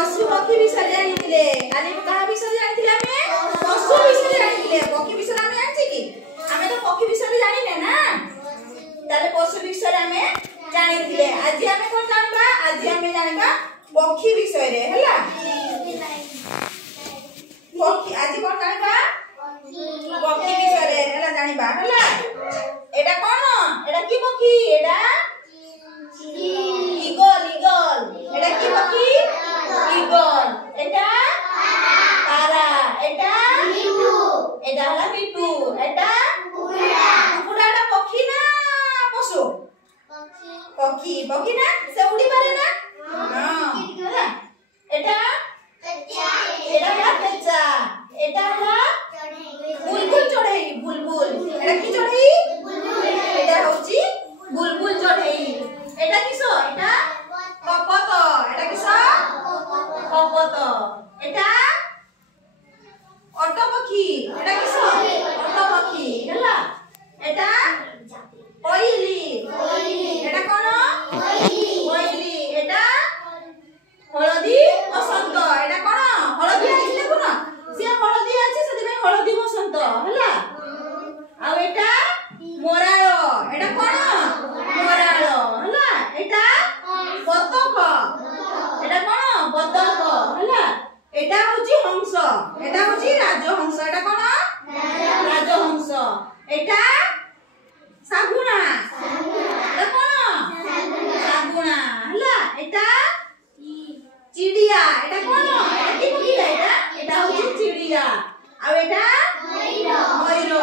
पशु पक्षी विषय जानिथिले काली कहा विषय जानिथिले हमें पशु विषय जानिथिले पक्षी विषय हमें जानछि कि हमें तो पक्षी विषय जानिने ना ताले पशु विषय हमें जानिथिले आज हमें कोन जानबा आज हमें जानबा पक्षी विषय रे हला पक्षी आज कोन जानबा पक्षी विषय रे हला जानिबा हला एडा कोन एडा की पक्षी एडा ईगल ईगल एडा की पक्षी ईगल एडा तारा एडा मिठू एडा हला मिठू एडा कुकुडाटा पक्षी ना पशु पक्षी पक्षी ना से उड़ी पारे ना हां हला एडा एडा हला पेचा एडा हला बुलबुल चढ़ई बुलबुल एडा की चढ़ई बुलबुल एडा होची बुलबुल चढ़ई एडा किसो एडा कपत एडा किसो कपत एडा ऑटो पक्षी एडा किसो ऑटो पक्षी हला एडा कोइली एडा कोन कोइली एडा हळदी बसंत एडा कोन हळदी आइले कोन से हळदी আছে সেদিন हळदी बसंत हला आ एटा मोराळो एडा कोन मोराळो हला एटा बतक एटा कोन बतक हला एटा होची हंस एटा होची राजहंस एटा कोन राजहंस एटा सागुना एटा कोन सागुना हला एटा चिड़िया एटा कोन एटा की पक्षी एटा एटा होची चिड़िया आ एटा मयूर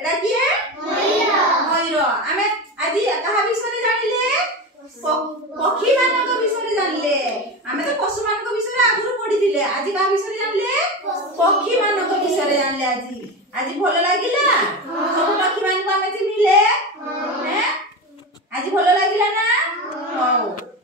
एटा की है मयूर हमें आज कहा विषय जानिले पक्षी मानक विषय जानिले हमें तो पशु मानक विषय आगुरु पढी दिले आज कहा विषय जानिले पक्षी मानक विषय जानिले आज भलो लागिला सब पक्षी मानक हमें चिन्हिले हैं आज भलो लागिला ना हां